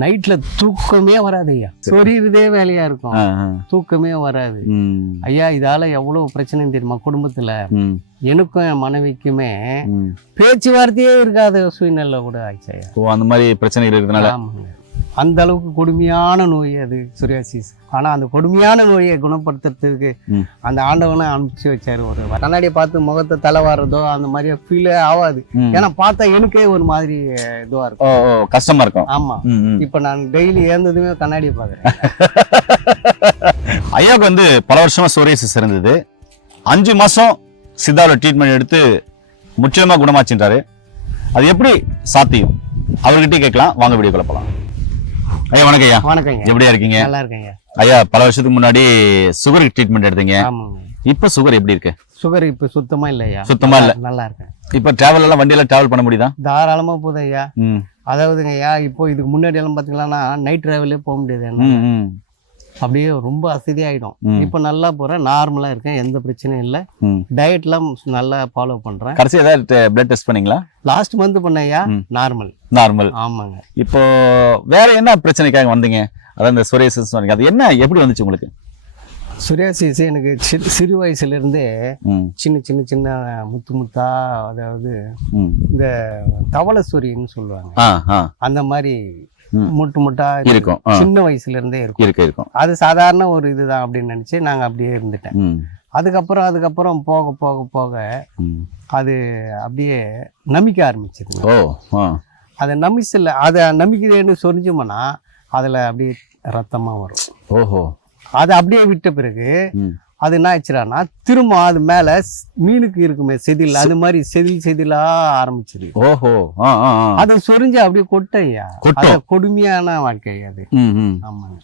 நைட்ல தூக்கமே வராது ஐயா. சொறியறதே வேலையா இருக்கும். தூக்கமே வராது. ஐயா இதால எவ்வளவு பிரச்சனை தெரியுமா? குடும்பத்துல எனக்கும் என் மனைவிக்குமே. பேச்சுவார்த்தையே இருக்காத சூழ்நிலை கூட ஆச்சு ஐயா. ஓ அந்த மாதிரி பிரச்சனைகள் இருக்கிறதுனால? அந்த அளவுக்கு கொடுமையான நோய் அது சொரியாசிஸ் ஆனா அந்த கொடுமையான நோயை குணப்படுத்துறதுக்கு. அந்த ஆண்டவனை அனுப்பிச்சு வச்சாரு ஒரு கண்ணாடியை பார்த்து முகத்தை தலை வாடுறதோ அந்த மாதிரி ஃபீலே ஆகாது. ஏன்னா பார்த்தா எனக்கே ஒரு மாதிரி அஹ், இதுவா இருக்கும். ஓ கஷ்டமா இருக்கும். ஆமா. ம், ம். இப்ப நான் டெய்லி ஏந்ததுமே கண்ணாடியை பாக்குறேன் ஐயாவுக்கு வந்து பல வருஷமா சோரியாசிஸ் இருந்தது. அஞ்சு மாசம் சித்தாவில் ட்ரீட்மெண்ட் எடுத்து முற்றிலுமா குணமாச்சுன்றாரு. அது எப்படி சாத்தியம்? அவர்கிட்டயே கேட்கலாம். வாங்க வீடியோக்குள்ள போலாம். ஐயா வணக்கம் ஐயா. வணக்கங்க எப்படியா இருக்கீங்க? நல்லா இருக்கேங்க ஐயா. பல வருஷத்துக்கு முன்னாடி சுகருக்கு ட்ரீட்மெண்ட் எடுத்தீங்க. ஆமாங்க இப்ப சுகர் எப்படி இருக்கு? சுகர் இப்ப சுத்தமா இல்லையா சுத்தமா இல்ல. நல்லா இருக்கேன். இப்ப டிராவல் எல்லாம் வண்டியெல்லாம் டிராவல் பண்ண முடியுதா? தாராளமா போதும் ஐயா. அதாவதுங்க ஐயா இப்போ இதுக்கு முன்னாடி எல்லாம் பாத்தீங்கன்னா நைட் டிராவலே போக முடியாது அப்படியே ரொம்ப அசதி ஆயிடும் ம். இப்போ நல்லா போறேன் நார்மலா இருக்கேன் எந்த பிரச்சனையும் இல்லை. டயட்லாம் நல்லா ஃபாலோ பண்றேன். கடைசி ஏதாவது பிளட் டெஸ்ட் பண்ணீங்களா? லாஸ்ட் மந்த் பண்ணையா. நார்மல் நார்மல் ஆமாங்க. இப்போ வேற என்ன பிரச்சனைக்காக வந்தீங்க? அதான் இந்த சொரியாசிஸ் அது என்ன எப்படி வந்துச்சு உங்களுக்கு? சுரியாசிஸ் எனக்கு சிறு சிறு வயசுல இருந்தே ம். சின்ன சின்ன சின்ன முத்து முத்தா அதாவது இந்த தவளை சொரின்னு சொல்லுவாங்க. அந்த மாதிரி. முட்டு முட்டா இருக்கும். சின்ன வயசுல இருந்தே இருக்கும். இருக்கு இருக்கும். அது சாதாரண ஒரு இதுதான் அப்படின்னு நினைச்சு நாங்க அப்படியே இருந்துட்டேன். அதுக்கப்புறம் அதுக்கப்புறம் போக போக போக. அது அப்படியே நமிக்க ஆரம்பிச்சதுங்க. ஓ அதை நமிச்சல அதை நமிக்கிறேன்னு சொரிஞ்சோம்னா அதில் அப்படியே ரத்தமாக வரும். ஓஹோ. அதை அப்படியே விட்ட பிறகு அது என்ன ஆச்சுடான்னா திரும்ப அது மேலே மீனுக்கு இருக்குமே செதில் அது மாதிரி செதில் செதிலா ஆரம்பிச்சது. ஓஹோ அதை சொரிஞ்சு அப்படியே கொட்டையா. அது கொடுமையான வாழ்க்கை அது. ஆமாங்க.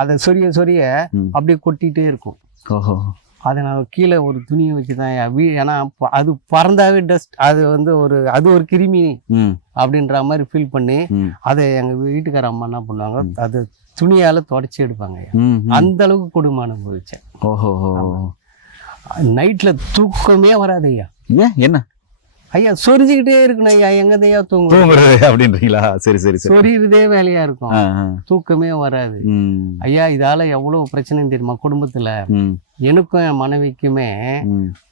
அதை சொரிய சொரிய. அப்படியே கொட்டிகிட்டே இருக்கும். ஓஹோ. அதை நான் கீழே ஒரு துணியை வச்சு தான் வீ ஏன்னா அது பறந்தாவே டஸ்ட் அது வந்து ஒரு அது ஒரு கிருமி அப்படின்ற மாதிரி ஃபீல் பண்ணி அதை எங்க வீட்டுக்கார அம்மா என்ன பண்ணுவாங்க அது துணியால தொடச்சி எடுப்பாங்க. அந்த அளவுக்கு கொடுமை அனுபவிச்சேன் ஓஹோ. நைட்ல தூக்கமே வராது ஐயா. ஏன்? என்ன? ஐயா சொரிஞ்சுக்கிட்டே இருக்கணும் ஐயா. எங்க ஐயா தூங்கும் தூங்குறது அப்படின்றீங்களா? சரி சரி சரி. சொரியுறதே வேலையா இருக்கும். தூக்கமே வராது. ஐயா இதால எவ்வளவு பிரச்சனை தெரியுமா? குடும்பத்துல எனக்கும் என் மனைவிக்குமே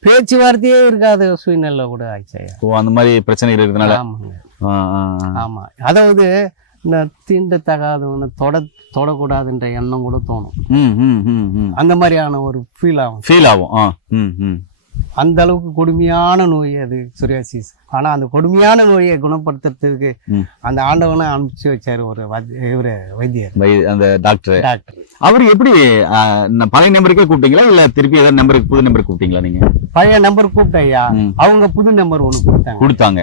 பேச்சுவார்த்தையே இருக்காத சூழ்நிலை கூட ஆச்சு ஓ அந்த மாதிரி பிரச்சனைகள் இருக்கிறதுனால? ஆமாங்க. ஆமா. அதாவது இந்த தீண்டத்தகாதவனை தொட தொடக்கூடாதுன்ற எண்ணம் கூட தோணும். அந்த மாதிரியான ஒரு ஃபீல் ஆகும். ஃபீல் ஆகும். அந்த அளவுக்கு கொடுமையான நோய் அது சொரியாசிஸ் ஆனா அந்த கொடுமையான நோயை குணப்படுத்துறதுக்கு. அந்த ஆண்டவனை அனுப்பிச்சு வச்சாரு ஒரு இவரு வைத்தியர். அந்த டாக்டர் டாக்டர் அவர் எப்படி பழைய நம்பருக்கே கூப்பிட்டீங்களா? இல்ல திருப்பி ஏதாவது நம்பருக்கு புது நம்பருக்கு கூப்பிட்டீங்களா நீங்க? பழைய நம்பர் கூப்பிட்டேன் ஐயா. அவங்க புது நம்பர் ஒன்று கொடுத்தாங்க. கொடுத்தாங்க.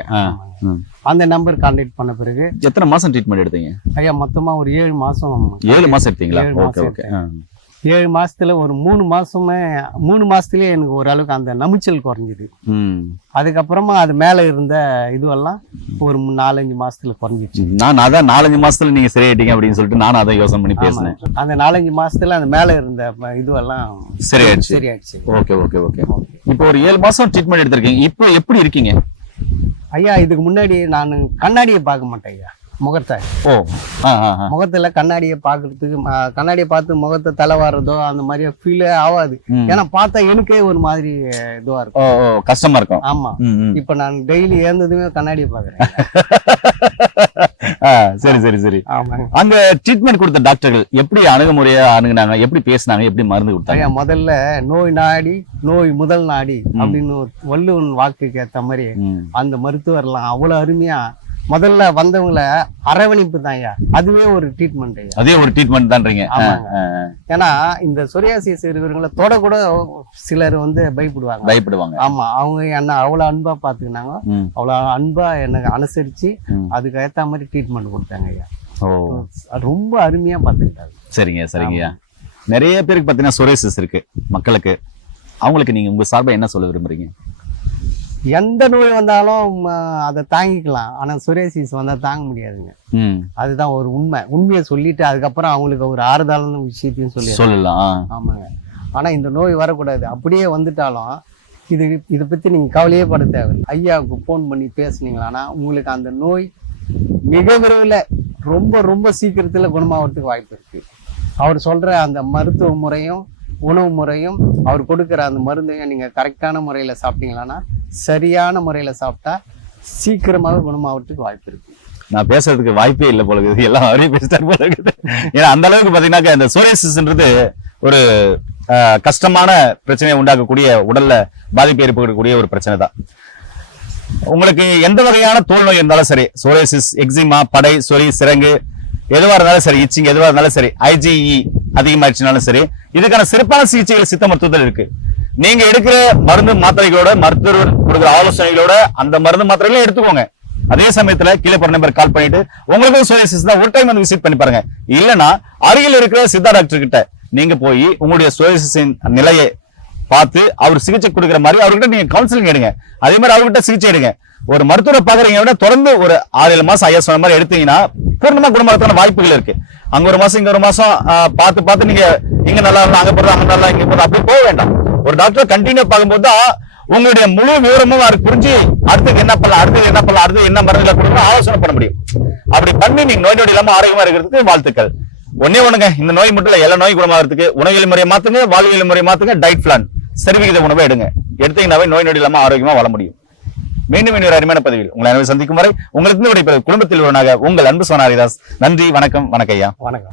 அந்த நம்பர் கான்டாக்ட் பண்ண பிறகு எத்தனை மாசம் ட்ரீட்மெண்ட் எடுத்தீங்க? ஐயா மொத்தமா ஒரு ஏழு மாசம் ஏழு மாசம் எடுத்தீங்களா? Okay okay. ஏழு மாசத்துல ஒரு மூணு மாசமே மூணு மாசத்துலயே எனக்கு ஓரளவுக்கு அந்த நமிச்சல் குறைஞ்சிது. அதுக்கப்புறமா அது மேல இருந்த இதுவெல்லாம் ஒரு நாலஞ்சு மாசத்துல குறைஞ்சிச்சு. நான் அதான் நாலஞ்சு மாசத்துல நீங்க சரியாயிட்டீங்க அப்படின்னு சொல்லிட்டு நானும் அதான் யோசனை பண்ணி பேசினேன். அந்த நாலஞ்சு மாசத்துல அந்த மேல இருந்த இதுவெல்லாம் சரியாயிடுச்சு. சரியாயிடுச்சு. Okay okay okay. இப்போ ஒரு ஏழு மாசம் ட்ரீட்மெண்ட் எடுத்திருக்கீங்க. இப்போ எப்படி இருக்கீங்க? ஐயா இதுக்கு முன்னாடி நான் கண்ணாடியை பார்க்க மாட்டேன் ஐயா. முகத்தை. ஓ. முகத்துல கண்ணாடியை பார்க்கறதுக்கு ம- கண்ணாடியை பார்த்து முகத்தை தலை வாடுறதோ அந்த மாதிரி ஃபீலே ஆகாது. ஏன்னா பார்த்தா எனக்கே ஒரு மாதிரி இதுவா இருக்கும். கஷ்டமா இருக்கும். ஆமா. இப்ப நான் டெய்லி ஏந்ததுமே கண்ணாடியை பாக்குறேன். சரி சரி சரி. ஆமாங்க அங்க ட்ரீட்மெண்ட் கொடுத்த டாக்டர்கள் எப்படி அணுகுமுறையா அணுகுனாங்க? எப்படி பேசுனாங்க? எப்படி மருந்து கொடுத்தாங்க? முதல்ல நோய் நாடி நோய் முதல் நாடி அப்படின்னு ஒரு வள்ளுவன் வாக்குக்கு ஏத்த மாதிரி. அந்த மருத்துவர்லாம் அவ்வளவு அருமையா முதல்ல வந்தவங்கள அரவணைப்பு தான் ஐயா. அதுவே ஒரு ட்ரீட்மெண்ட் ஐயா. அதே ஒரு ட்ரீட்மெண்ட் தான்றீங்க. ஏன்னா இந்த சொரியாசிஸ் இருக்கிறவங்கள தொட கூட சிலர் வந்து பயப்படுவாங்க. பயப்படுவாங்க. ஆமா அவங்க என்ன அவ்வளவு அன்பா பாத்துக்கினாங்க. அவ்வளவு அன்பா எனக்கு அனுசரிச்சு. அதுக்கு ஏத்த மாதிரி ட்ரீட்மெண்ட் கொடுத்தாங்க ஐயா. ஓ. ரொம்ப அருமையா பாத்துக்கிட்டாங்க சரிங்க சரிங்கய்யா நிறைய பேருக்கு பார்த்தீங்கன்னா சொரேசிஸ் இருக்கு மக்களுக்கு. அவங்களுக்கு நீங்க உங்க சார்பா என்ன சொல்ல விரும்புறீங்க? எந்த நோய் வந்தாலும் அதை தாங்கிக்கலாம். ஆனா சொரியாசிஸ் வந்தா தாங்க முடியாதுங்க. அதுதான் ஒரு உண்மை. உண்மையை சொல்லிட்டு அதுக்கப்புறம் அவங்களுக்கு ஒரு ஆறுதலான விஷயத்தையும் சொல்லி சொல்லலாம். ஆமாங்க. ஆனா இந்த நோய் வரக்கூடாது. அப்படியே வந்துட்டாலும் இது இதை பத்தி நீங்க கவலையே பட தேவையில்லை. ஐயாவுக்கு ஃபோன் பண்ணி பேசுனீங்களான்னா உங்களுக்கு அந்த நோய் மிக விரைவில் ரொம்ப ரொம்ப சீக்கிரத்துல குணமாகறதுக்கு வாய்ப்பு இருக்கு. அவர் சொல்ற அந்த மருத்துவ முறையும் உணவு முறையும் அவர் கொடுக்குற அந்த மருந்தையும் நீங்க கரெக்டான முறையில சாப்பிட்டீங்களான்னா சரியான முறையில் சாப்பிட்டா சீக்கிரமாக குணமாகறதுக்கு வாய்ப்பு இருக்கு. நான் பேசுறதுக்கு வாய்ப்பே இல்லை போல இருக்குது. எல்லாம் அவரே பேசிட்டார் போல இருக்குது. ஏன்னா அந்த அளவுக்கு பார்த்தீங்கன்னாக்கா இந்த சோரியசிஸ்ன்றது ஒரு ஆஹ், கஷ்டமான பிரச்சனையை உண்டாக்கக்கூடிய உடல்ல பாதிப்பு ஏற்படக்கூடிய ஒரு பிரச்சனை தான். உங்களுக்கு எந்த வகையான தோல் நோய் இருந்தாலும் சரி சோரியசிஸ் எக்ஸிமா படை சொறி சிறங்கு எதுவாக இருந்தாலும் சரி இச்சிங் எதுவாக இருந்தாலும் சரி ஐஜிஇ அதிகமாகிடுச்சுனாலும் சரி இதுக்கான சிறப்பான சிகிச்சைகள் சித்த மருத்துவத்தில் இருக்கு. நீங்க எடுக்கிற மருந்து மாத்திரைகளோட மருத்துவர் கொடுக்குற ஆலோசனைகளோட அந்த மருந்து மாத்திரைகளையும் எடுத்துக்கோங்க. அதே சமயத்துல கீழே போற நம்பர் கால் பண்ணிட்டு உங்களுக்கும் சோரியாசிஸ் தான் ஒரு டைம் வந்து விசிட் பண்ணி பாருங்க. இல்லனா அருகில் இருக்கிற சித்தா டாக்டர் கிட்ட நீங்க போய் உங்களுடைய சோரியாசிஸின் நிலையை பார்த்து அவர் சிகிச்சை கொடுக்குற மாதிரி அவர்கிட்ட நீங்க கவுன்சிலிங் எடுங்க. அதே மாதிரி அவர்கிட்ட சிகிச்சை எடுங்க. ஒரு மருத்துவரை பாக்குறீங்க விட தொடர்ந்து ஒரு ஆறு ஏழு மாசம் ஐயா சொன்ன மாதிரி எடுத்தீங்கன்னா பூர்ணமா குணமாகறதுக்கான வாய்ப்புகள் இருக்கு. அங்க ஒரு மாசம் இங்க ஒரு மாசம் ஆஹ், பார்த்து பார்த்து நீங்க இங்க நல்லா இருந்தா அங்க போறது அங்க நல்லா இங்க போறது அப்படி போக வேண்டாம். ஒரு டாக்டர் கண்டினியூ பார்க்கும்போது தான் உங்களுடைய முழு விவரமும் அவர் புரிஞ்சு அடுத்துக்கு என்ன பண்ணலாம் அடுத்து என்ன பண்ணலாம் அடுத்து என்ன மருந்துல கொடுக்கணும் ஆலோசனை பண்ண முடியும். அப்படி பண்ணி நீங்க நோய் நொடி இல்லாம ஆரோக்கியமா இருக்கிறதுக்கு வாழ்த்துக்கள். ஒன்னே ஒண்ணுங்க இந்த நோய் மட்டும் இல்ல எல்லா நோய் குணமாகறதுக்கு உணவியல் முறையை மாத்துங்க வாழ்வியல் முறையை மாத்துங்க டயட் பிளான் சரிவிகித உணவை எடுங்க. எடுத்தீங்கன்னாவே நோய் நொடி இல்லாம ஆரோக்கியமா வாழ முடியும். மீண்டும் இன்னொரு அருமையான பதிவில் உங்களை அனைவரும் சந்திக்கும் வரை உங்களுக்கு விடைபெறும் குடும்பத்தில் ஒருவனாக உங்கள் அன்பு சோனாரிதாஸ். நன்றி வணக்கம் வணக்கம் ஐயா. வணக்கம்.